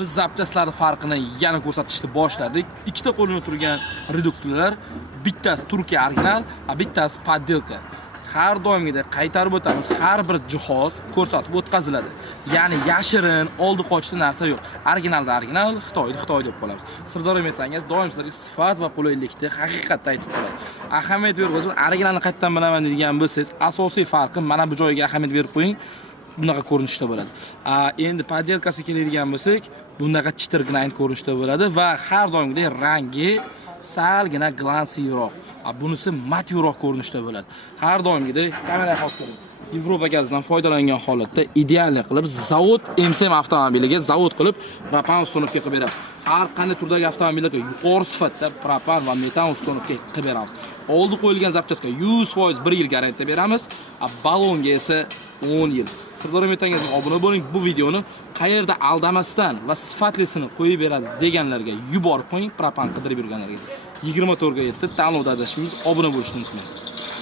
Biz zapchastlarning farqini yana ko'rsatishni boshladik. Ikkita qo'lida turgan reduktorlar, bittasi Turkiya original, bittasi poddelka. Har doimgidek qaytarib o'tamiz. Har bir jihoz ko'rsatib o'tkaziladi. Ya'ni yashirin, oldi qochdi narsa yo'q. Originalda original, Xitoy deb qolamiz. Sirdaryo metangiz doim sizlarga sifat va qulaylikni haqiqatda aytib qoladi. Ahamiyat berib o'zim originalni qayerdan bilaman degan bo'lsangiz, asosiy farqi mana bu joyga ahamiyat berib qo'ying. Bunaqa ko'rinishda bo'ladi. Endi poddelkasiga keladigan bo'lsak, bunaqa chitirgina ko'rinishda bo'ladi va har doimgidek rangi salgina glansiyroq. Bunisi matyuroq ko'rinishda bo'ladi. Har doimgidek kameraga olib ko'ring. Yevropa gazidan foydalangan holatda idealni qilib zavod MSM avtomobiliga zavod qilib propan ustunovka qilib beradi. Har qanday turdagi avtomobillarga yuqori sifatda propan va metan ustunovka qilib beramiz. Oldi qo'yilgan zapchastga 100% 1 yil garantiya beramiz, balonga esa 10 yil. Sirdaryo metangizga obuna bo'ling. Bu videoni qayerda aldamasdan va sifatlisini qo'yib beradi deganlarga yuborib qo'ying, propan qidirib yurganlarga. 24 ga 7 tanlovda adashimiz, obuna bo'lishni unutmang.